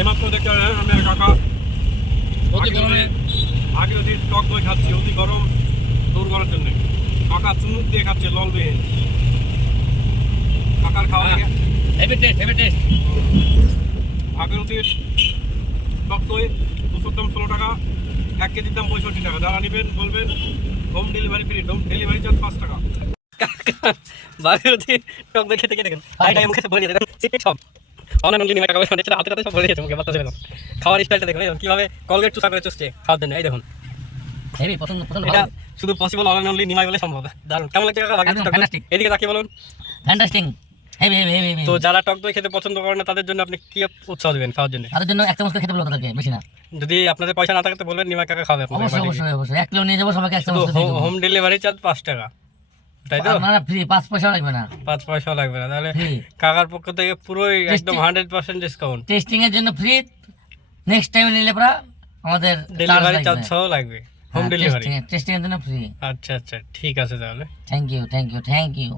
এমাত্র দেখতে আমার কাকা অতি গরমে আগে দিন টক দই খাচ্ছি অতি গরম দূর করার জন্য। কাকা চুমুক দিয়ে খাচ্ছে লল বেয়ে কাকার খাওয়া হেভি টেস্ট হেভি টেস্ট আগের অতি টক দই দুশোর দাম ষোলো টাকা এক কেজির দাম পঁয়ষট্টি টাকা। যারা নেবেন বলবেন home delivery free home delivery charge পাঁচ টাকা। বারো টক দই খেতে খেয়ে দেখেন। আইটা মুখে বলে দেখেন সব। অনলাইন নিয়ে টাকা পয়সা দিচ্ছে হাতে হাতে সব বলে দিয়েছে মুখে বাতাসে দেখুন খাওয়ার স্টাইলটা দেখুন দেখুন কীভাবে কলগেট চুষা করে চুষছে খাওয়ার জন্য এই দেখুন। হেভি পছন্দ পছন্দ এটা শুধু পসিবল অনলি নিমাই বলে সম্ভব। কেমন লাগছে কাকা। এদিকে তাকিয়ে বলুন। ফ্যান্টাস্টিং তো যারা টক দই খেতে পছন্দ করে না তাদের জন্য আপনি কি উৎসাহ দেবেন খাওয়ার জন্য? তাদের জন্য এক চামচ খেতে বলব তাদেরকে বেশি না। যদি আপনাদের পয়সা না থাকে তো বলবেন নিমাই কাকা খাবে আপনাদের অবশ্যই অবশ্যই অবশ্যই। এক কিলো নিয়ে যাব সবাইকে এক চামচ করে দিয়ে দেবো। হোম ডেলিভারি চার্জ পাঁচ টাকা। তাই তো না ফ্রি পাঁচ পয়সা লাগবে না পাঁচ পয়সাও লাগবে না তাহলে ফ্রি কাকার পক্ষ থেকে পুরোই একদম Tasty- hundred percent discount tasting এর জন্য ফ্রি নেক্সট টাইম নিলে পরা আমাদের ডেলিভারি চার্জ সহ লাগবে হোম ডেলিভারি টেস্টিং এর জন্য ফ্রি আচ্ছা আচ্ছা ঠিক আছে তাহলে thank you thank you thank you